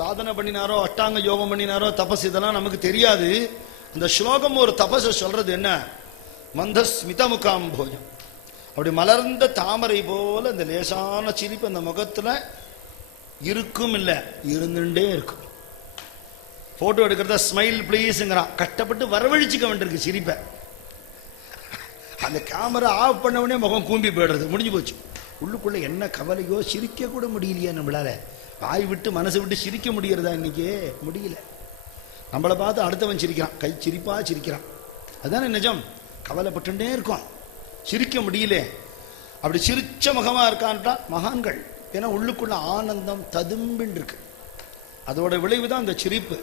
சாதனை பண்ணினாரோ அஷ்டாங்க யோகம் பண்ணினாரோ தபஸ் இதெல்லாம் நமக்கு தெரியாது. அந்த ஸ்லோகம் ஒரு தபஸை சொல்றது என்ன, மந்தஸ்மிதமுகாம் போஜம், அப்படி மலர்ந்த தாமரை போல அந்த லேசான சிரிப்பு அந்த முகத்துல இருக்கும், இல்ல இருந்துட்டே இருக்கும். போட்டோ எடுக்கிறத ஸ்மைல் பிளீஸ்ங்கிறான், கஷ்டப்பட்டு வரவழிச்சுக்க வேண்டியிருக்கு சிரிப்பை. அந்த கேமரா ஆஃப் பண்ண உடனே முகம் கூம்பி போயிடுறது, முடிஞ்சு போச்சு. உள்ளுக்குள்ள என்ன கவலையோ, சிரிக்க கூட முடியலையே நம்மளால. வாய் விட்டு மனசு விட்டு சிரிக்க முடியறதா இன்னைக்கு? முடியல. நம்மளை பார்த்து அடுத்தவன் சிரிக்கிறான், கை சிரிப்பா சிரிக்கிறான், அதுதானே நிஜம். கவலைப்பட்டுட்டே இருக்கும், சிரிக்க முடியல. அப்படி சிரிச்ச முகமா இருக்கான்ட்டா மகான்கள். ஏன்னா உள்ளுக்குள்ள ஆனந்தம் ததும்பின் இருக்கு, அதோட விளைவுதான் அந்த சிரிப்பு.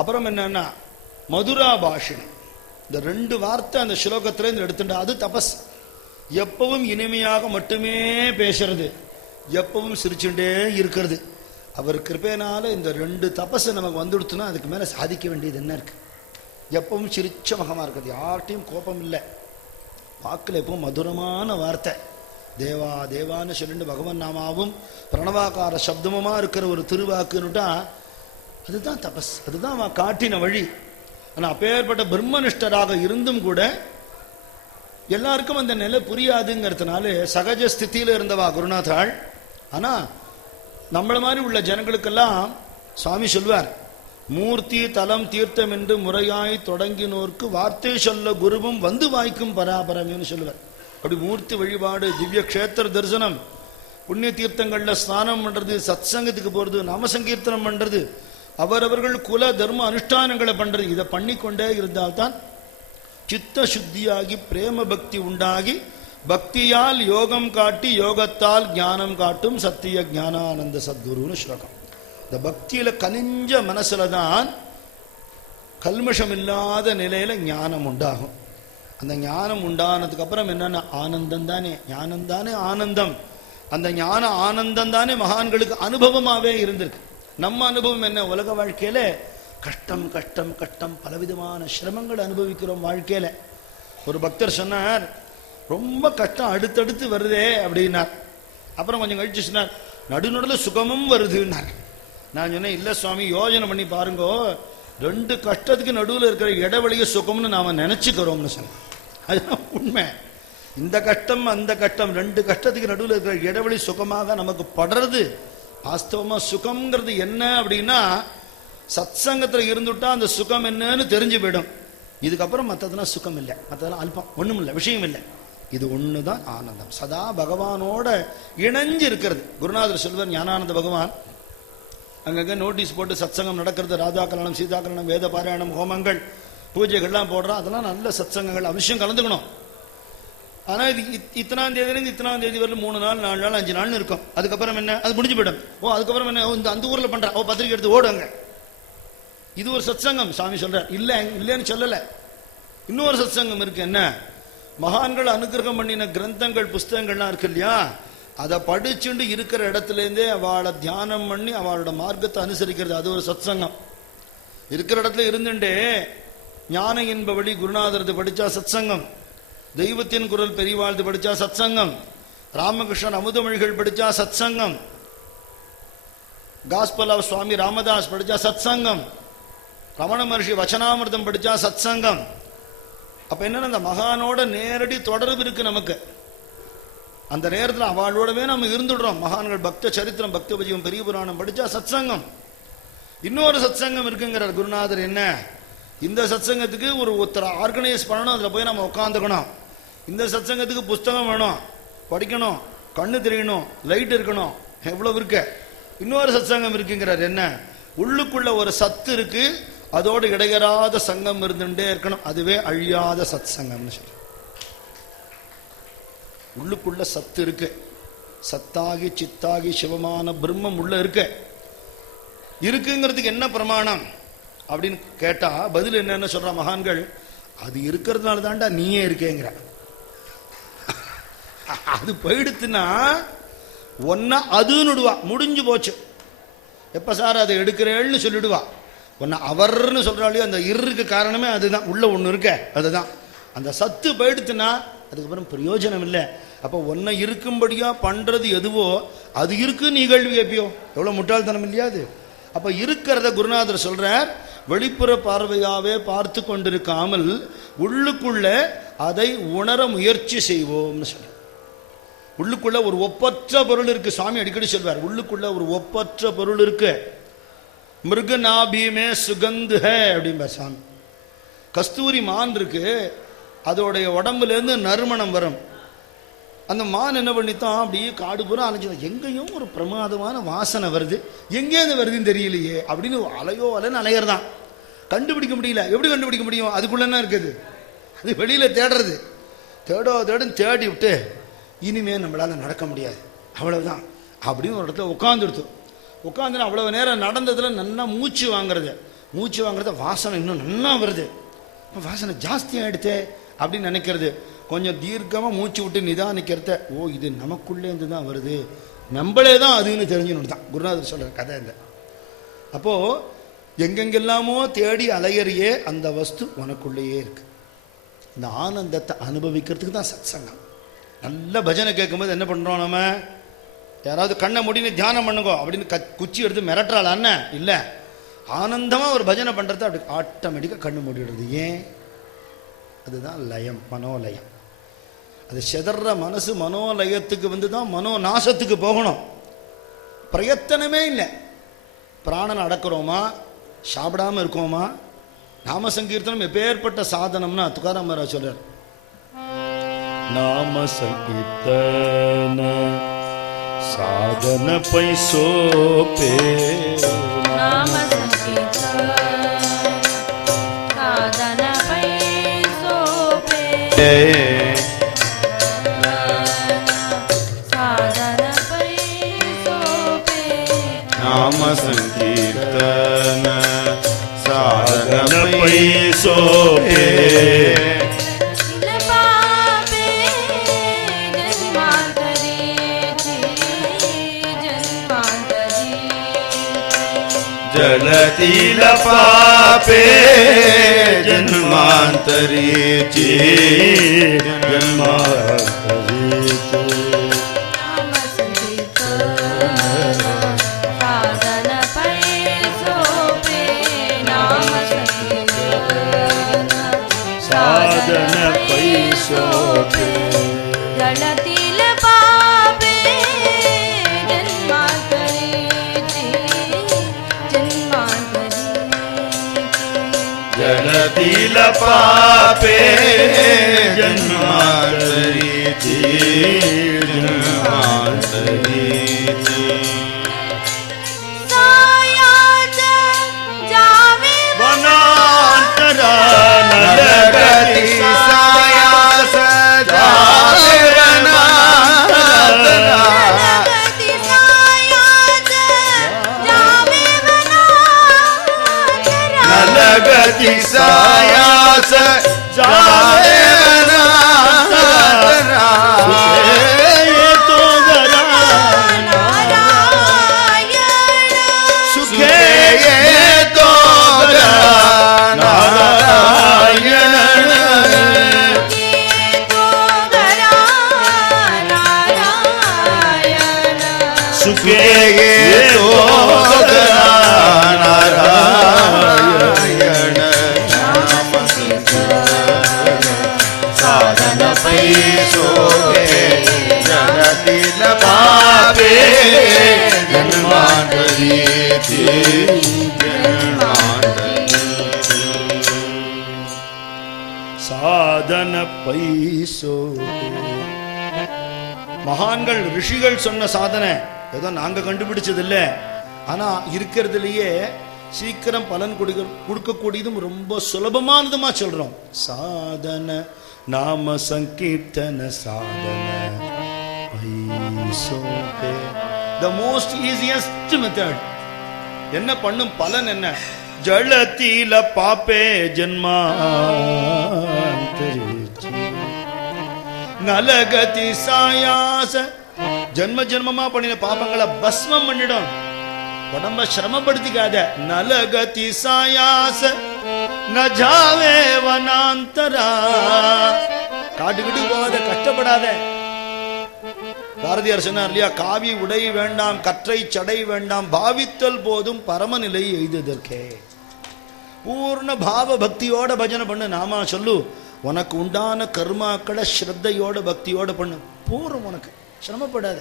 அப்புறம் என்னன்னா மதுரா பாஷிணம், இந்த 2 வார்த்தை அந்த ஸ்லோகத்துல இருந்து எடுத்துட்டா அது தபஸ். எப்பவும் இனிமையாக மட்டுமே பேசுறது, எப்பவும் சிரிச்சுட்டே இருக்கிறது. அவர் கிருபையினால இந்த 2 தபஸ் நமக்கு வந்துடுத்துனா அதுக்கு மேல சாதிக்க வேண்டியது என்ன இருக்கு? எப்பவும் சிரிச்ச முகமா இருக்குது, யார்ட்டையும் கோபம் இல்லை, வாக்குல எப்பவும் மதுரமான வார்த்தை, தேவா தேவான்னு சொல்லிட்டு பகவன் நாமாவும் பிரணவாக்கார சப்தமுமா இருக்கிற ஒரு திருவாக்குன்னுட்டா அதுதான் தபஸ், அதுதான் காட்டின வழி. ஆனா அப்பேற்பட்ட பிரம்மனிஷ்டராக இருந்தும் கூட எல்லாருக்கும் அந்த நிலை புரியாதுங்கிறதுனால சகஜ ஸ்திதியில இருந்தவா குருநாதாள். ஆனா நம்மள மாதிரி உள்ள ஜனங்களுக்கெல்லாம் சுவாமி சொல்வார், மூர்த்தி தலம் தீர்த்தம் என்று முறையாய் தொடங்கினோர்க்கு வார்த்தை சொல்ல குருவும் வந்து வாய்க்கும் பராபரமேன்னு சொல்லுவார். அப்படி மூர்த்தி வழிபாடு, திவ்ய கஷேத்திர தரிசனம், புண்ணிய தீர்த்தங்கள்ல ஸ்நானம் பண்றது, சத் சங்கத்துக்கு போறது, நாமசங்கீர்த்தனம் பண்றது, அவரவர்கள் குல தர்ம அனுஷ்டானங்களை பண்றது, இதை பண்ணிக்கொண்டே இருந்தால்தான் சித்த சுத்தியாகி பிரேம பக்தி உண்டாகி பக்தியால் யோகம் காட்டி யோகத்தால் ஞானம் காட்டும் சத்திய ஞானானந்த சத்குருன்னு ஸ்லோகம். இந்த பக்தியில கனிஞ்ச மனசுலதான் கல்மஷம் இல்லாத நிலையில ஞானம் உண்டாகும். அந்த ஞானம் உண்டானதுக்கு அப்புறம் என்னன்னா ஆனந்தம் தானே, ஞானம் தானே ஆனந்தம். அந்த ஞான ஆனந்தம் தானே மகான்களுக்கு அனுபவமாவே இருந்திருக்கு. நம்ம அனுபவம் என்ன, உலக வாழ்க்கையில கஷ்டம் கஷ்டம் கஷ்டம், பலவிதமான சிரமங்கள் அனுபவிக்கிறோம் வாழ்க்கையில. ஒரு பக்தர் சொன்னார், ரொம்ப கஷ்டம் அடுத்தடுத்து வருதே அப்படின்னார். அப்புறம் கொஞ்சம் கழிச்சு சொன்னார், நடுநடுல சுகமும் வருதுன்னார். நான் சொன்னேன், இல்ல சுவாமி யோஜனை பண்ணி பாருங்கோ, 2 கஷ்டத்துக்கு நடுவில் இருக்கிற இடைவெளிய சுகம்னு நாம நினைச்சுக்கிறோம்னு சொன்னேன். அதுதான் உண்மை. இந்த கஷ்டம் அந்த கஷ்டம் 2 கஷ்டத்துக்கு நடுவில் இருக்கிற இடைவெளி சுகமாக நமக்கு படுறது. வாஸ்தவமா சுகம்ங்கிறது என்ன அப்படின்னா, சத் சங்கத்துல இருந்துட்டா அந்த சுகம் என்னன்னு தெரிஞ்சு போயிடும். இதுக்கப்புறம் மற்றதுனா சுகம் இல்லை, மற்றதெல்லாம் அல்பம், ஒண்ணும் இல்லை, விஷயம் இல்லை. இது ஒண்ணுதான் ஆனந்தம், சதா பகவானோட இணைஞ்சு இருக்கிறது. குருநாதர் சொல்வர், ஞானானந்த பகவான் அங்கங்க நோட்டீஸ் போட்டு சத்சங்கம் நடக்கிறது, ராதா கல்யாணம், சீதா கல்யாணம், வேத பாராயணம், ஹோமங்கள், பூஜைகள்லாம் போடுறான். அதெல்லாம் நல்ல சத்சங்கங்கள், அவசியம் கலந்துக்கணும். ஆனா இது இத்தனாம் தேதியிலிருந்து இத்தனாம் தேதி வரல 3 நாள் 4 நாள் 5 நாள்னு இருக்கும். அதுக்கப்புறம் என்ன, அது முடிஞ்சு போயிடும். அதுக்கப்புறம் என்ன, அந்த ஊர்ல பண்ற பத்திரிக்கை எடுத்து ஓடுங்க. இது ஒரு சத்சங்கம் சாமி சொல்றார். இல்லைன்னு சொல்லல. இன்னொரு சத்சங்கம் இருக்கு. என்ன, மகான்கள் அனுகிரகம் பண்ணின கிரந்தங்கள் புஸ்தகங்கள்லாம் இருக்கு இல்லையா, அதை படிச்சுட்டு இருக்கிற இடத்துல இருந்தே அவளை தியானம் பண்ணி அவளோட மார்க்கத்தை அனுசரிக்கிறது, அது ஒரு சத்சங்கம். இருக்கிற இடத்துல இருந்துட்டே ஞான என்பவழி குருநாதரது படிச்சா சத்சங்கம், தெய்வத்தின் குரல் பெரிவாழ்ந்து படிச்சா சத்சங்கம், ராமகிருஷ்ணன் அமுதமொழிகள் படிச்சா சத்சங்கம், காஸ்பல் ஆஃப் சுவாமி ராமதாஸ் படிச்சா சத்சங்கம், ரமண மகர்ஷி வச்சனாமிர்தம் படிச்சா சத்சங்கம். அப்ப என்னன்னா, அந்த மகானோட நேரடி தொடர்பு இருக்கு நமக்கு. அந்த நேரத்தில் அவளோடவே நம்ம இருந்துடுறோம். மகான்கள் பக்த சரித்திரம், பக்த விஜயம், பெரிய புராணம் படிச்சா சத்சங்கம். இன்னொரு சத்சங்கம் இருக்குங்கிறார் குருநாதர். என்ன, இந்த சத்சங்கத்துக்கு ஒருத்தர் ஆர்கனைஸ் பண்ணணும், அதுல போய் நம்ம உட்காந்துக்கணும். இந்த சத்சங்கத்துக்கு புஸ்தகம் வேணும், படிக்கணும், கண்ணு தெரியணும், லைட் இருக்கணும், எவ்வளவு இருக்க. இன்னொரு சத்சங்கம் இருக்குங்கிறார். என்ன, உள்ளுக்குள்ள ஒரு சத்து இருக்கு, அதோடு இடையறாத சங்கம் இருந்துட்டே இருக்கணும், அதுவே அழியாத சத் சங்கம்னு சொல்லி. உள்ளுக்குள்ள சத்து இருக்கு, சத்தாகி சித்தாகி சிவமான பிரம்மம் உள்ள இருக்குங்கிறதுக்கு என்ன பிரமாணம் அப்படின்னு கேட்டா பதில் என்னன்னு சொல்ற மகான்கள், அது இருக்கிறதுனால தான்டா நீயே இருக்கேங்கிற. அது போயிடுத்துன்னா ஒன்னா அதுன்னுடுவா, முடிஞ்சு போச்சு. எப்ப சார் அதை எடுக்கிறேன்னு சொல்லிடுவா. ஒன்னு அவர்னு சொல்றாலையோ, அந்த இருக்கு காரணமே அதுதான். உள்ள ஒண்ணு இருக்க, அதுதான். அந்த சத்து போயிடுத்துன்னா அதுக்கப்புறம் பிரயோஜனம் இல்லை. அப்போ ஒன்றை இருக்கும்படியா பண்றது எதுவோ அது இருக்கு, நீ கேள்வி கேட்பியோ? எவ்வளவு முட்டாள்தனம் இல்லையாது? அப்ப இருக்கிறத குருநாதர் சொல்றார், வெளிப்புற பார்வையாவே பார்த்து கொண்டிருக்காமல் உள்ளுக்குள்ள அதை உணர முயற்சி செய்வோம்னு சொல்ற. உள்ளுக்குள்ள ஒரு ஒப்பற்ற பொருள் இருக்கு. சுவாமி அடிக்கடி சொல்வார், உள்ளுக்குள்ள ஒரு ஒப்பற்ற பொருள் இருக்கு. மிருகநாபியுமே சுகந்து ஹே அப்படிம்பார் சாமி. கஸ்தூரி மான் இருக்கு, அதோடைய உடம்புல இருந்து நறுமணம் வரும். அந்த மான் என்ன பண்ணித்தான், அப்படியே காடு பூரா அலைஞ்சு, எங்கேயும் ஒரு பிரமாதமான வாசனை வருது, எங்கேருந்து வருதுன்னு தெரியலையே அப்படின்னு அலையோ அலைன்னு அலையறதான். கண்டுபிடிக்க முடியல. எப்படி கண்டுபிடிக்க முடியும்? அதுக்குள்ள என்ன இருக்குது? அது வெளியில தேடுறது. தேடுன்னு தேடி விட்டு இனிமே நம்மளால நடக்க முடியாது, அவ்வளவுதான் அப்படின்னு ஒரு இடத்துல உட்காந்து அவ்வளவு நேரம் நடந்ததுல நல்லா மூச்சு வாங்குறத வாசனை இன்னும் நல்லா வருது. வாசனை ஜாஸ்தி ஆயிடுத்தே அப்படின்னு நினைக்கிறது. கொஞ்சம் தீர்க்கமா மூச்சு விட்டு நிதானிக்கிறத, ஓ இது நமக்குள்ளே இருந்து தான் வருது, நம்மளே தான் அதுன்னு தெரிஞ்சுன்னு தான் குருநாதர் சொல்ற கதை இல்லை. அப்போ எங்கெங்கெல்லாமோ தேடி அலையறியே அந்த வஸ்து உனக்குள்ளேயே இருக்கு. இந்த ஆனந்தத்தை அனுபவிக்கிறதுக்கு தான் சத்சங்கம். நல்ல பஜனை கேட்கும்போது என்ன பண்றோம், நம்ம யாராவது கண்ணை முடின்னு தியானம் பண்ணுங்க அப்படின்னு குச்சி எடுத்து மிரட்டுறாளான்னு இல்லை, ஆனந்தமா ஒரு பஜனை பண்றது அப்படி ஆட்டோமேட்டிக்கா கண்ணு மூடிடுறது. ஏன்? அதுதான் லயம், மனோலயம். அது செதற மனசு மனோலயத்துக்கு வந்து தான் மனோ நாசத்துக்கு போகணும். பிரயத்தனமே இல்லை. பிராணனை அடக்கிறோமா, சாப்பிடாம இருக்கோமா? நாம சங்கீர்த்தனம் எப்பேற்பட்ட சாதனம்னா துக்காராம் மகாராஜ் சொல்றார், நாம சங்கீர்த்தன சாதன பைசோபே, நாம சங்கீர்த்தன சாதன பைசோபே, சாதன பைசோபே, நாம சங்கீர்த்தன சாதன பைசோபே, जलतील पापे जन्मांतरीची जन्मांतरीची, नाम संकीर्तन साधन पैसोपे, नाम संकीर्तन साधन पैसोपे, जलतील पापे जन्मांतरीची जलतील पापे जन्मांतरीची जन्मांतरीची, सायाच जावे वनांतरा नरगती, सायास जावे वनांतरा नरगती, सायास जावे वनांतरा नरगती, सायास जावे वनांतरा, सुखे येतो गरा नारायण, सुखे येतो गरा नारायण, नाम संकीर्तन साधन पैसोपे, जलतील पापे जन्मांतरीची जन्मांतरीची, சாதன பைசோபே. மகான்கள் ரிஷிகள் சொன்ன சாதனை ஏதோ நாங்க கண்டுபிடிச்சது இல்லை, ஆனா இருக்கிறதுலயே சீக்கிரம் பலன் கொடுக்கக்கூடியதும் ரொம்ப சுலபமானதுமா சொல்றோம். சாதன நாம சங்கீர்த்தன சாதன பைசோபே, the most easiest method. என்ன பண்ணும் பலன் என்ன? ஜலத்தீல பாப்பே ஜன்மாந்தரிச்சி நலகதி சாயாச, ஜன்ம ஜன்மமா பண்ணின பாபங்களை பஸ்மம் பண்ணிடும். உடம்ப சிரமப்படுத்திக்காத. நலகதி சாயாச நஜாவே வனாந்தரா, காட்டுக்கிட்டு போகாத, கஷ்டப்படாத. பாரதியார் சொன்னார் இல்லையா, காவி உடை வேண்டாம், கற்றை சடை வேண்டாம், பாவித்தல் போதும் பரமநிலை எய்துதற்கே. பூர்ண பாவ பக்தியோட பஜனை பண்ணு, நாமா சொல்லு, உனக்கு உண்டான கர்மாக்களை ஸ்ரத்தையோட பக்தியோட பண்ணு, பூர்வம், உனக்கு சிரமப்படாத.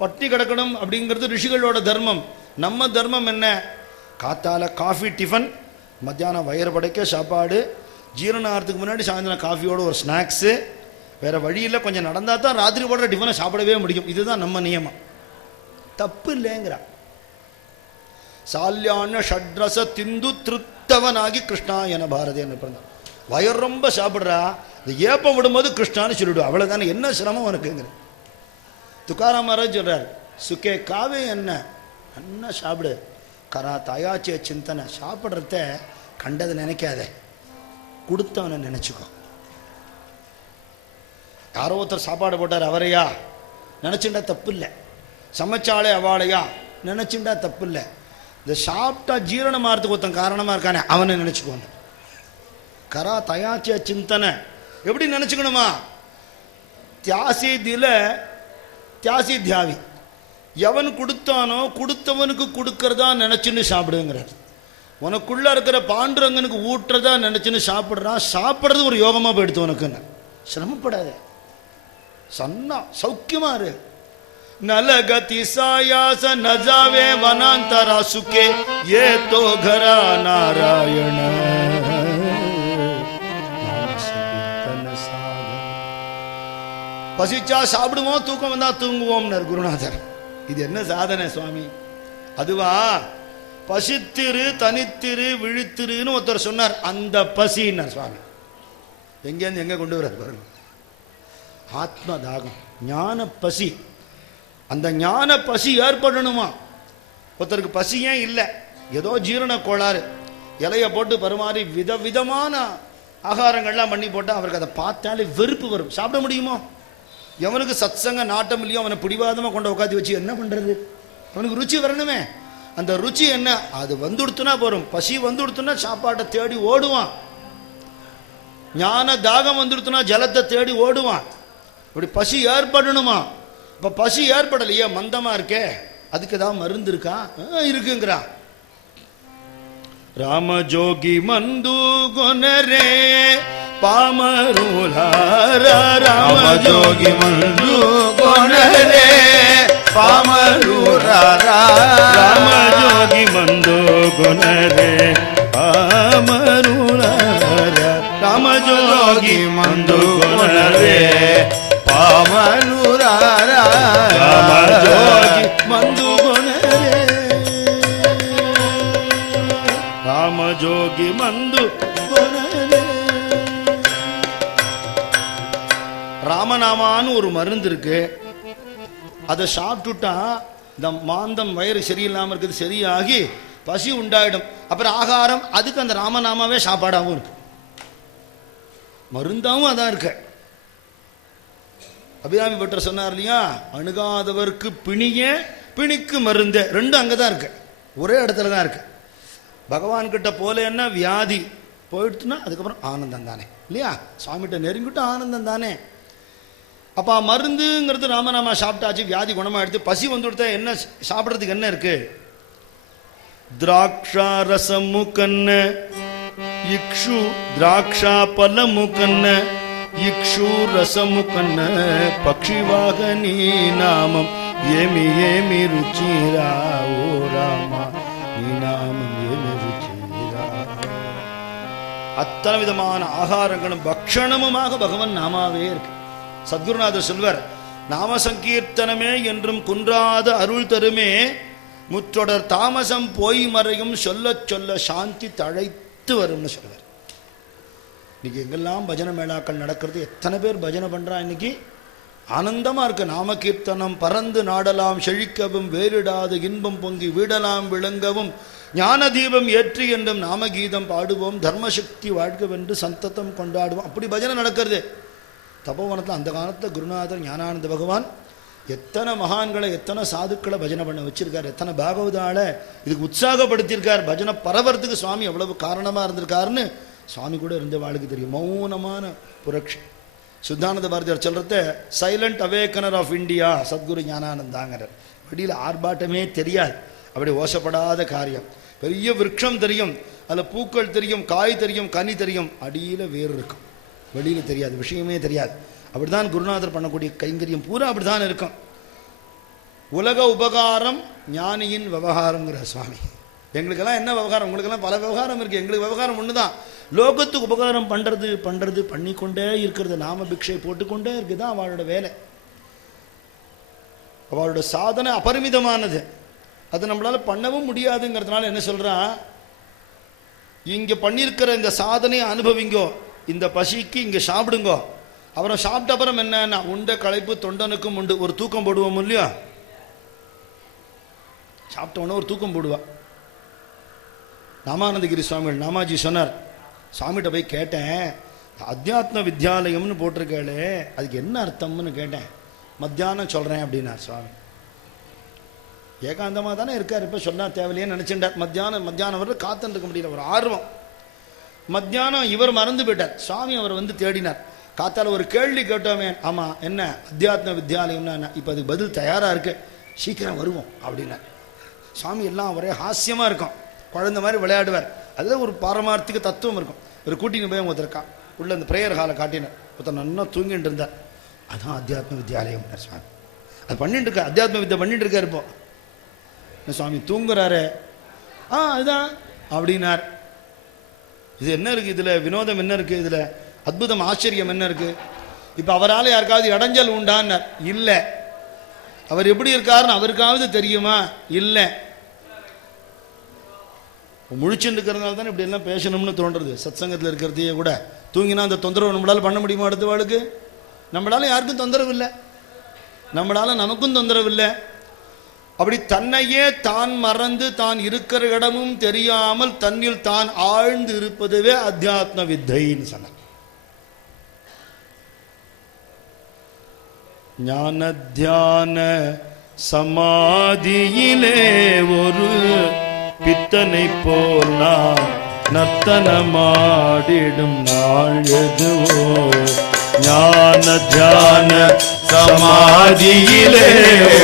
பட்டி கிடக்கணும் அப்படிங்கிறது ரிஷிகளோட தர்மம். நம்ம தர்மம் என்ன? காத்தால காஃபி டிஃபன், மத்தியானம் வயிறு படைக்க சாப்பாடு, ஜீரணாகிறதுக்கு முன்னாடி சாயந்தரம் காஃபியோட ஒரு ஸ்நாக்ஸு, வேற வழியில் கொஞ்சம் நடந்தால் தான் ராத்திரி போடுற டிஃபனை சாப்பிடவே முடியும். இதுதான் நம்ம நியமம். தப்பு இல்லைங்கிறா. சால்யான ஷட்ரச திந்து திருத்தவனாகி கிருஷ்ணா என பாரதி என்ன பிறந்த. வயர் ரொம்ப சாப்பிட்றா, இந்த ஏப்பம் விடும்போது கிருஷ்ணான்னு சொல்லிவிடு, அவ்வளோதானே, என்ன சிரமம் உனக்குங்கிற. துக்காராம் மகாராஜ் சொல்றார், சுக்கே காவே என்ன என்ன சாப்பிடு, கரா தயாச்சிய சிந்தனை, சாப்பிட்றத கண்டதை நினைக்காத, கொடுத்தவனை நினைச்சுக்கோ. யாரோ ஒருத்தர் சாப்பாடு போட்டார், அவரையா நினைச்சுட்டா தப்பு இல்லை, சமைச்சாலே அவாளையா நினைச்சுட்டா தப்பு இல்லை, இந்த சாப்பிட்டா ஜீரணமாகறதுக்கு ஒருத்தன் காரணமா இருக்கானே அவனை நினைச்சுக்கோங்க. கரா தயாச்சிய சிந்தனை எப்படி நினைச்சுக்கணுமா? தியாசி தில தியாசி தியாவி, எவன் கொடுத்தானோ கொடுத்தவனுக்கு கொடுக்கறதா நினைச்சுன்னு சாப்பிடுங்கிறார். உனக்குள்ள இருக்கிற பாண்டுரங்கனுக்கு ஊட்டுறதா நினைச்சுன்னு சாப்பிட்றான். சாப்பிட்றது ஒரு யோகமா போயிடுத்து உனக்குன்னு. சிரமப்படாத, சன்னா சௌக்கியமா இரு. நலகதி சாயாச நஜாவே வனாந்தரா சுகே ஏ தோ கரா நாராயண. பசிச்சா சாப்பிடுவோம், தூக்கம் வந்தா தூங்குவோம்னார் குருநாதர். இது என்ன சாதனை சுவாமி? அதுவா, பசித்திரு தனித்திரு விழித்திருன்னு ஒருத்தர் சொன்னார், அந்த பசின்னார் சுவாமி. எங்கேருந்து எங்க கொண்டு வர்றார் பாருங்க. ஆத்ம தாகம், ஞான பசி. அந்த ஞான பசி ஏற்படணுமா? ஒருத்தருக்கு பசியே இல்லை, ஏதோ ஜீரண கோளாறு, இலைய போட்டு பருமாறி விதவிதமான ஆகாரங்கள்லாம் பண்ணி போட்டால் அவருக்கு அதை பார்த்தாலே வெறுப்பு வரும். சாப்பிட முடியுமோ? எவனுக்கு சத்சங்க நாட்டம் இல்லையோ அவனை பிடிவாதமாக கொண்டு உட்காந்து வச்சு என்ன பண்ணுறது? அவனுக்கு ருச்சி வரணுமே. அந்த ருச்சி என்ன? அது வந்துடுத்துனா போகிறோம். பசி வந்துடுத்துனா சாப்பாட்டை தேடி ஓடுவான். ஞான தாகம் வந்துடுத்துனா ஜலத்தை தேடி ஓடுவான். இப்படி பசி ஏற்படணுமா? இப்போ பசி ஏற்படலையே, மந்தமாக இருக்கே, அதுக்கு தான் மருந்து இருக்கா? இருக்குங்கிறா. ராமஜோகி மந்து கொனரே பாமருலார, ராமஜோகி மந்து கொனரே பாமருலார, ராமஜோகி மந்து கொனரே பாமருலார, ராமஜோகி மந்து கொனரே பாமருலார, ராமஜோகி மந்து கொனரே, ராமஜோகி மந்து கொனரே. ராமநாமான்னு ஒரு மருந்து இருக்கு, அதை சாப்பிட்டுட்டா இந்த மாந்தம் வயிறு சரியில்லாமல் இருக்குது சரியாகி பசி உண்டாயிடும். அப்புறம் ஆகாரம், அதுக்கு அந்த ராமநாமாவே சாப்பாடாகவும் இருக்கு, மருந்தாவும் அதான் இருக்கு. அபிராமி பட்டர் சொன்னார் இல்லையா, அணுகாதவர்க்கு பிணிய பிணிக்கு மருந்தே, ரெண்டும் அங்கதான் இருக்கு, ஒரே இடத்துல தான் இருக்கு. பகவான் கிட்ட போல என்ன வியாதி போயிடுச்சுன்னா அதுக்கப்புறம் ஆனந்தம் தானே இல்லையா? சுவாமிகிட்ட நெருங்கிட்டு ஆனந்தம் தானே. அப்போ மருந்துங்கிறது ராமநாமா சாப்பிட்டாச்சு, வியாதி குணமாயிடுச்சு. பசி வந்துடுத்த என்ன சாப்பிட்றதுக்கு என்ன இருக்கு? திராட்சா ரசமு கண்ண இக்ஷு, திராட்சா பலமு கண்ண இக்ஷு ரசமு கண்ண பக்ஷிவாகனி நாமம் ஏமி ஏமி ருச்சிரா, ஓ ராமா நீ நாமம் ஏமி ருச்சிரா. அத்தனை விதமான ஆகாரங்களும் பக்ஷணமுமாக பகவன் நாமாவே இருக்கு. சத்குருநாதர் சொல்வர், நாம சங்கீர்த்தனமே என்றும் குன்றாத அருள் தருமே, முற்றொடர் தாமசம் போய் மறையும் சொல்ல சொல்ல சாந்தி தழைத்து வரும்னு சொல்வார். இன்னைக்கு எங்கெல்லாம் பஜனை மேளாக்கள் நடக்கிறது, எத்தனை பேர் பஜனை பண்றா, இன்னைக்கு ஆனந்தமா இருக்கு. நாம கீர்த்தனம் பறந்து நாடலாம் செழிக்கவும், வேறிடாது இன்பம் பொங்கி வீடலாம் விளங்கவும், ஞான தீபம் ஏற்றி என்றும் நாமகீதம் பாடுவோம், தர்மசக்தி வாழ்க்கவென்று சந்ததம் கொண்டாடுவோம். அப்படி பஜனை நடக்கிறது தபோவனத்தில். அந்த காலத்தில் குருநாதர் ஞானானந்த பகவான் எத்தனை மகான்களை எத்தனை சாதுக்களை பஜனை பண்ண வச்சிருக்கார், எத்தனை பாகவதால இதுக்கு உற்சாகப்படுத்தியிருக்கார். பஜனை பரவறதுக்கு சுவாமி எவ்வளவு காரணமாக இருந்திருக்காருன்னு சுவாமி கூட இருந்த வாழ்க்கை தெரியும். மௌனமான புரட்சி. சுத்தானந்த பாரதியார் சொல்றத சைலண்ட் அவேக்கனர் ஆஃப் இந்தியா சத்குரு ஞானானந்தாங்கிறார். வெளியில் ஆர்ப்பாட்டமே தெரியாது, அப்படி ஓசப்படாத காரியம். பெரிய விருட்சம் தெரியும், அதில் பூக்கள் தெரியும், காய் தெரியும், கனி தெரியும், அடியில் வேறு இருக்கும், வெளியில் தெரியாது, விஷயமே தெரியாது. அப்படிதான் குருநாதர் பண்ணக்கூடிய கைங்கரியம் பூரா அப்படிதான் இருக்கும். உலக உபகாரம் ஞானியின் விவகாரங்கிற சுவாமி. எங்களுக்கெல்லாம் என்ன விவகாரம்? உங்களுக்கெல்லாம் பல விவகாரம் இருக்குது, எங்களுக்கு விவகாரம் ஒன்று தான். லோகத்துக்கு உபகாரம் பண்ணுறது பண்ணிக்கொண்டே இருக்கிறது, நாம பிக்ஷை போட்டுக்கொண்டே இருக்குதான் அவளோட வேலை. அவளோட சாதனை அபரிமிதமானது, அது நம்மளால பண்ணவும் முடியாதுங்கிறதுனால என்ன சொல்றான், இங்க பண்ணியிருக்கிற இந்த சாதனையை அனுபவிங்கோ, இந்த பசிக்கு இங்க சாப்பிடுங்கோ. அப்புறம் சாப்பிட்ட அப்புறம் என்ன, உண்ட களைப்பு தொண்டனுக்கும் உண்டு. ஒரு தூக்கம் போடுவோம் இல்லையா, சாப்பிட்டவொன்னே ஒரு தூக்கம் போடுவா. ராமானந்தகிரி சுவாமிகள் நாமாஜி சொன்னார், சுவாமிகிட்ட போய் கேட்டேன், அத்தியாத்ம வித்யாலயம்னு போட்டிருக்கேளே அதுக்கு என்ன அர்த்தம்னு கேட்டேன். மத்தியானம் சொல்கிறேன் அப்படின்னார் சுவாமி. ஏகாந்தமாக தானே இருக்கார், இப்போ சொன்னால் தேவையில்லையே நினச்சிட்டார். மத்தியானம் வரல காத்துன்னு இருக்க முடியல, ஒரு ஆர்வம். மத்தியானம் இவர் மறந்து போயிட்டார், சுவாமி அவர் வந்து தேடினார். காத்தால் ஒரு கேள்வி கேட்டோமே, ஆமாம் என்ன அத்தியாத்ம வித்யாலயம்னா என்ன, இப்போ அதுக்கு பதில் தயாராக இருக்கு, சீக்கிரம் வருவோம் அப்படின்னார். சுவாமி எல்லாம் ஒரே ஹாஸ்யமாக இருக்கும், குழந்தை மாதிரி விளையாடுவார். அதில் ஒரு பாரமார்த்திக தத்துவம் இருக்கும். ஒரு கூட்டின்னு போய் ஒருத்தருக்கான் உள்ள அந்த ப்ரேயர் ஹாலை காட்டினார். ஒருத்தர் நல்லா தூங்கிட்டு இருந்தார். அதான் அத்தியாத்ம வித்யாலயம் சுவாமி. அது பண்ணிட்டு இருக்க, அத்தியாத்ம வித்யா பண்ணிட்டு இருக்கார். இப்போ சுவாமி தூங்குறாரு, அதுதான் அப்படின்னார். இது என்ன இருக்கு இதில், வினோதம் என்ன இருக்கு இதில், அற்புதம் ஆச்சரியம் என்ன இருக்கு? இப்போ அவரால் யாருக்காவது இடைஞ்சல் உண்டான்னார், இல்லை. அவர் எப்படி இருக்காருன்னு அவருக்காவது தெரியுமா? இல்லை. முழிச்சுட்டு இருக்கிறதுனால தானே இப்படி எல்லாம் பேசணும்னு தோன்றது. சத் சங்கத்தில் இருக்கிறதையே கூட தூங்கினா அந்த தொந்தரவு நம்மளால பண்ண முடியுமா? அடுத்த வாழ்க்கை நம்மளால யாருக்கும் தொந்தரவு இல்லை, நம்மளால நமக்கும் தொந்தரவு இல்லை. அப்படி தன்னையே தான் மறந்து தான் இருக்கிற இடமும் தெரியாமல் தன்னில் தான் ஆழ்ந்து இருப்பதுவே அத்தியாத்ம வித்தைன்னு சொன்னார். ஞான தியான சமாதியிலே ஒரு பித்தனை போல் நான் நர்த்தனமாடிடும் நாள் எதுவோ. ஞான தியான சமாதியிலே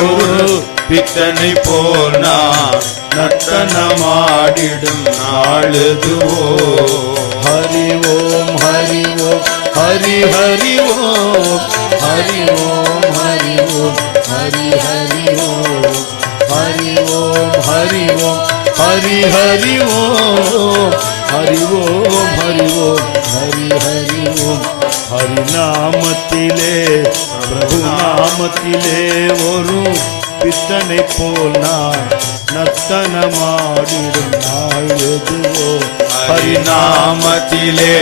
ஒரு பித்தனை போல் நான் நர்த்தனமாடிடும் நாள் எதுவோ. ஹரி ஓம் ஹரி ஓம் ஹரி ஹரி ஓம் ஹரி ஓம் ஹரி ஓம் ஹரி ஹரி ஓம் ஹரி ஓம் ஹரி ஓம் ஹரி ஹரி ஓம் ஹரி ஓம் ஹரி ஓம் ஹரி ஹரி ஓம். ஹரிநாமத்திலே பிரபு நாமத்திலே ஒரு பித்தனை போல் நான் நர்த்தனமாடிடும் நாள் எதுவோ. ஹரிநாமத்திலே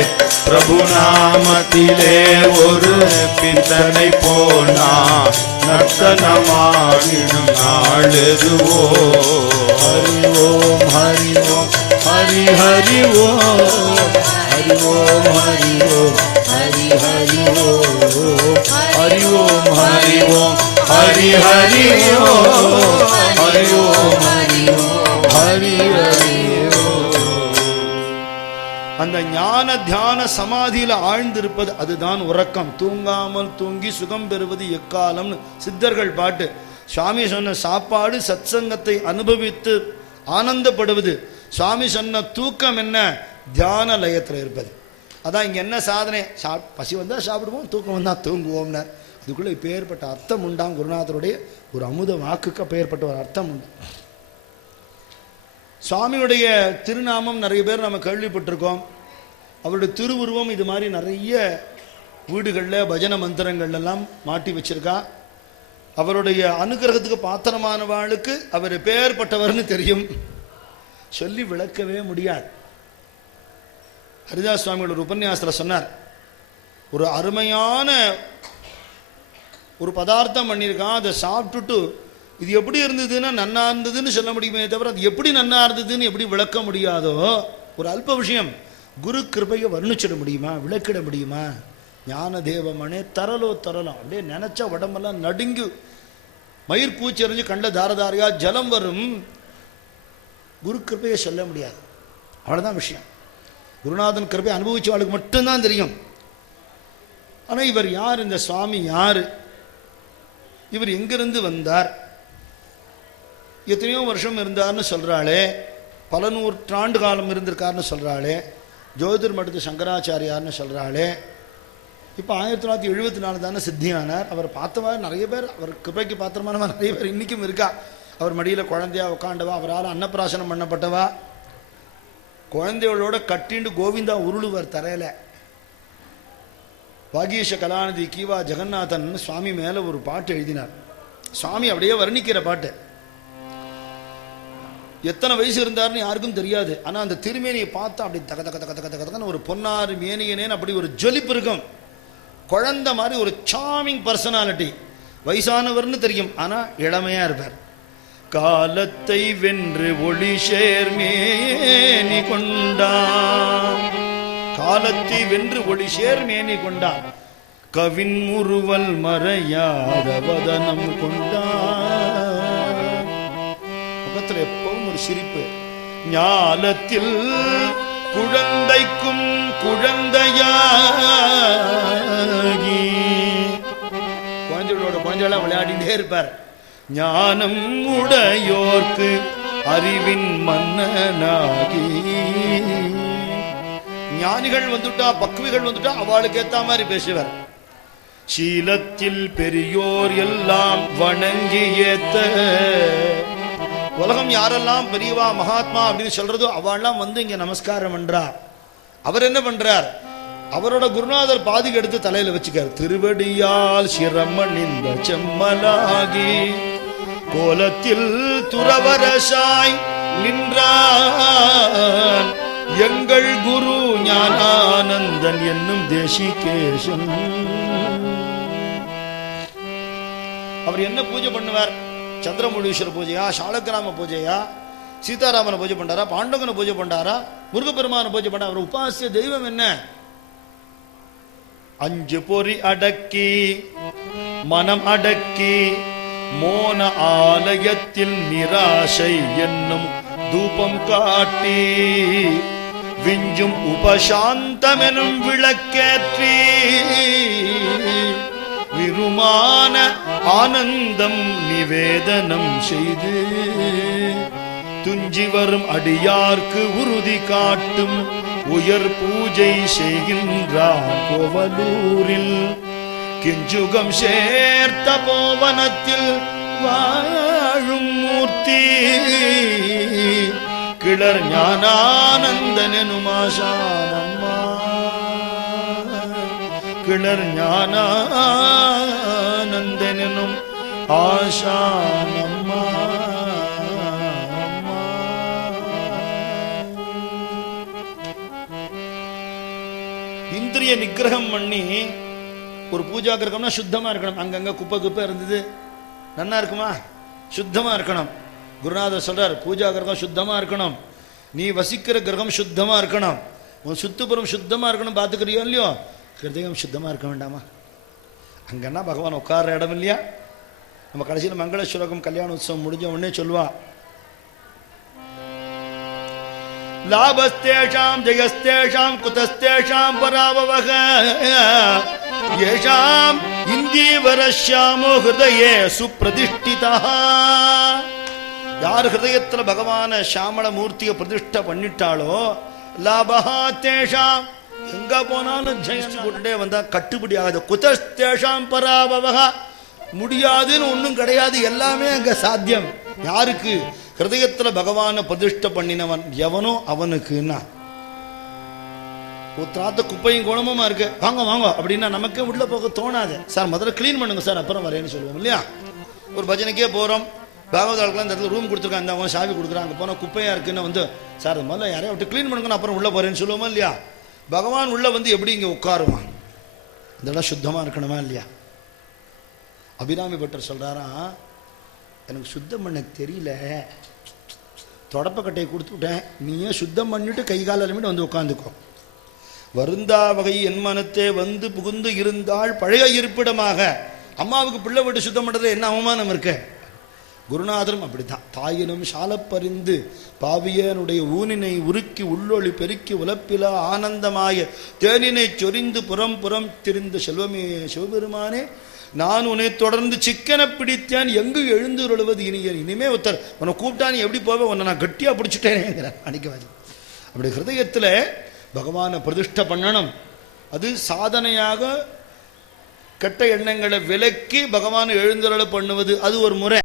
பிரபு நாமத்திலே ஒரு பித்தனை போல் நான் நர்த்தனமாடிடும் நாள் எதுவோ. ஹரி ஓம் ஹரி ஓம் ஹரி ஹரி ஓம் ஹரி ஓம் ஹரி ஓம் ஹரி ஹரி ஓம் ஹரி ஓம் ஹரி ஓம் ஹரி ஹரி ஓம் ஹரி ஓம் ஹரி ஓம் ஹரி ஹரி ஓம். அந்த ஞான தியான சமாதியில் ஆழ்ந்திருப்பது அதுதான் உறக்கம். தூங்காமல் தூங்கி சுகம் பெறுவது எக்காலம் சித்தர்கள் பாட்டு. சுவாமி சொன்ன சாப்பாடு சத்சங்கத்தை அனுபவித்து ஆனந்தப்படுவது. சுவாமி சொன்ன தூக்கம் என்ன, தியான லயத்தில் இருப்பது. அதான் இங்கே என்ன சாதனை, பசி வந்தால் சாப்பிடுவோம், தூக்கம் வந்தால் தூங்குவோம்னார். அதுக்குள்ளே இப்போ ஏற்பட்ட அர்த்தம் உண்டாம். குருநாதருடைய ஒரு அமுத வாக்குக்கு அப்போ ஏற்பட்ட ஒரு அர்த்தம் உண்டு. சுவாமியுடைய திருநாமம் நிறைய பேர் நம்ம கேள்விப்பட்டிருக்கோம். அவருடைய திருவுருவம் இது மாதிரி நிறைய வீடுகளில் பஜனை மந்திரங்கள்லாம் மாட்டி வச்சிருக்கா. அவருடைய அனுகிரகத்துக்கு பாத்திரமானவாளுக்கு அவர் பேர்பட்டவர்னு தெரியும், சொல்லி விளக்கவே முடியாது. ஹரிதாஸ் சுவாமிகள் ஒரு உபன்யாசத்தில் சொன்னார், ஒரு அருமையான ஒரு பதார்த்தம் பண்ணியிருக்கான், அதை சாப்பிட்டுட்டு இது எப்படி இருந்ததுன்னா நன்னா இருந்ததுன்னு சொல்ல முடியுமே தவிர அது எப்படி நன்னா இருந்ததுன்னு எப்படி விளக்க முடியாதோ ஒரு அல்ப விஷயம் குரு கிருபையை வர்ணிச்சிட முடியுமா, விளக்கிட முடியுமா? ஞான தேவமனே தரலோ தரலாம், அப்படியே நினைச்ச உடம்பெல்லாம் நடுங்கி மயிர் பூச்செறிஞ்சு கண்ட தாரதாரியா ஜலம் வரும். குரு கிருபையை சொல்ல முடியாது, அவ்வளோதான் விஷயம். குருநாதன் கிருபை அனுபவிச்சவளுக்கு மட்டும்தான் தெரியும். ஆனா இவர் யார், இந்த சுவாமி யாரு, இவர் எங்கிருந்து வந்தார், எத்தனையோ வருஷம் இருந்தார்னு சொல்றாளே, பல நூற்றாண்டு காலம் இருந்திருக்காருன்னு சொல்றாளே, ஜோதிர் மடத்து சங்கராச்சாரியார்னு சொல்றாளே. இப்போ 1974 தானே சித்தியானார். அவர் பார்த்தவா நிறைய பேர், அவர் கிருபைக்கு பாத்திரமானவா நிறைய பேர் இன்னைக்கும் இருக்கா. அவர் மடியில் குழந்தையா உட்காண்டவா, அவரால் அன்னப்பிராசனம் பண்ணப்பட்டவா, குழந்தைகளோட கட்டிண்டு கோவிந்தா உருளுவர் தரையில. வாகீஷ கலாநிதி கீவா ஜெகநாதன் சுவாமி மேல ஒரு பாட்டு எழுதினார். சுவாமி அப்படியே வர்ணிக்கிற பாட்டு. எத்தனை வயசு இருந்தாருன்னு யாருக்கும் தெரியாது. ஆனா அந்த திருமேனியை பார்த்தா அப்படி தக தக தக தக தகன்னு ஒரு பொன்னாறு மேனியனேன்னு அப்படி ஒரு ஜொலிப்பு இருக்கும். குழந்தை மாதிரி ஒரு சாமிங் பர்சனாலிட்டி. வயசானவர்னு தெரியும், ஆனா இளமையா இருப்பார். காலத்தை வென்று ஒளி சேர்மேனி கொண்டான், காலத்தை வென்று ஒளி சேர்மேனி கொண்டான், கவின் முறுவல் மறையாத வதனம் கொண்டான். முகத்தில் எப்பவும் ஒரு சிரிப்பு. ஞாலத்தில் குழந்தைக்கும் குழந்தையாகி, குழந்தைகளா விளையாடிட்டே இருப்பார். ஞானம் உடையோர்க்கு அறிவின் மன்னனாகி, ஞானிகள் வந்துட்டா, பக்குவிகள் வந்துட்டா அவளுக்கு ஏத்த மாதிரி பேசுவார். சீலத்தில் பெரியோர் எல்லாம் வணங்கி ஏத்த, உலகம் யாரெல்லாம் பெரியவா மகாத்மா அப்படின்னு சொல்றதோ அவெல்லாம் வந்து இங்க நமஸ்காரம் பண்றார். அவர் என்ன பண்றார், அவரோட குருநாதர் பாதிக்கு எடுத்து தலையில வச்சுக்கார். திருவடியால் சிரமணிந்த செம்மலாகி கோலத்தில் துறவரசாய் நின்றான் எங்கள் குரு ஞானானந்தன் என்னும் தேசிகேசன். அவர் என்ன பூஜை பண்ணுவார், சந்திரமூலீஸ்வர பூஜையா, சாலக்கிராம பூஜையா, சீதாராமனை பூஜை பண்றாரா, பாண்டவனை பூஜை பண்றாரா, முருகப்பெருமான பூஜை பண்ணாரா, அவர் உபாசிய தெய்வம் என்ன? அஞ்சு பொறி அடக்கி மனம் அடக்கி மோன ஆலயத்தில் நிராசை என்னும் தூபம் காட்டி விஞ்சும் உபசாந்தமெனும் விளக்கேற்றி விருமான ஆனந்தம் நிவேதனம் செய்து துஞ்சி வரும் அடியார்க்கு உறுதி காட்டும் உயர் பூஜை செய்கின்றார் கோவலூரில். கிஞ்சுகம் சேர்த்த போவனத்தில் வாழும் மூர்த்தி கிளர் ஞானானந்தனெனும் ஆசானம்மா, கிளர் ஞானானந்தனெனும் ஆசானம்மா. இந்திரிய நிகிரகம் பண்ணி ஒரு பூஜா கிரகம்னா சுத்தமா இருக்கணும். அங்கங்க குப்பை குப்பை இருந்தது நன்னா இருக்குமா? சுத்தமா இருக்கணும். குருநாதர் சொல்றார், பூஜா கிரகம் சுத்தமா இருக்கணும், நீ வசிக்கிற கிரகம் சுத்தமா இருக்கணும், உன் சுத்துப்புறம் சுத்தமா இருக்கணும். பார்த்துக்கிறியோ இல்லையோ, ஹிருதயம் சுத்தமா இருக்க வேண்டாமா? அங்கன்னா பகவான் உட்கார்ற இடம் இல்லையா? நம்ம கடைசியில் மங்கள ஸ்லோகம் கல்யாண உற்சவம் முடிஞ்ச உடனே சொல்லுவா, லாபஸ்தேஷாம் ஜெயஸ்தேஷாம் குதஸ்தேஷாம் பராபவக ஏஷாம் இந்தீவரஷ்யாமோ ஹிருதயே சுப்ரதிஷ்டிதா. யார் ஹிருதயத்தில் பகவான ஷாமள மூர்த்தியை பிரதிஷ்டை பண்ணிட்டாளோ, லாபஹா தேஷாம், எங்க போனாலும் ஜெயம் போட்டுட்டே வந்தா கட்டுப்படி ஆகாது. குதஸ்தேஷாம் பராபவக, முடியாதுன்னு ஒன்றும் கிடையாது, எல்லாமே அங்க சாத்தியம். யாருக்கு? ஹிருதயத்தில் பகவான பிரதிஷ்டை பண்ணினவன் எவனோ அவனுக்குன்னா. ஒருத்தாத்த குப்பையும் குணமுமா இருக்கு, வாங்க வாங்க அப்படின்னா நமக்கே உள்ள போக தோணாது. சார் முதல்ல கிளீன் பண்ணுங்க சார், அப்புறம் வரேன்னு சொல்லுவோம் இல்லையா? ஒரு பஜனைக்கே போறோம், பாகவதாளுக்குலாம் இந்த இடத்துல ரூம் கொடுத்துருக்காங்க, அவங்க சாவி கொடுக்குறாங்க, போனால் குப்பையா இருக்குன்னு வந்து சார் முதல்ல யாரையும் விட்டு கிளீன் பண்ணுங்க, அப்புறம் உள்ள போறேன்னு சொல்லுவோமா இல்லையா? பகவான் உள்ள வந்து எப்படி இங்கே உட்காருவான்? இதெல்லாம் சுத்தமா இருக்கணுமா இல்லையா? அபிராமி பட்டர் சொல்றாரா, எனக்கு சுத்தம் பண்ண தெரியல, தொடப்பக்கட்டையை கொடுத்து விட்டேன், நீயே சுத்தம் பண்ணிட்டு கை காலிட்டு வந்து உட்காந்துக்கோ. வருந்தா வகை என் மனத்தே வந்து புகுந்து இருந்தால் பழைய இருப்பிடமாக. அம்மாவுக்கு பிள்ளை விட்டு சுத்தம் பண்றது என்ன அவமானம் இருக்கு? குருநாதரும் அப்படித்தான். தாயினும் சாலப்பறிந்து பாவியனுடைய ஊனினை உருக்கி உள்ளொளி பெருக்கி உலப்பிலா ஆனந்தமாய தேனினை சொரிந்து புறம் புறம் திரிந்த செல்வமே சிவபெருமானே, நான் உன்னை தொடர்ந்து சிக்கன பிடித்தேன், எங்கு எழுந்துருளுவது இனிமே ஒருத்தர் உன்னை கூப்பிட்டான்னு எப்படி போவே, உன்னை நான் கட்டியா பிடிச்சிட்டேனேங்கிற அடிக்கவாதி. அப்படி ஹிருதயத்தில் பகவானை பிரதிஷ்டை பண்ணணும். அது சாதனையாக கெட்ட எண்ணங்களை விலக்கி பகவானை எழுந்துருள பண்ணுவது, அது ஒரு முறை.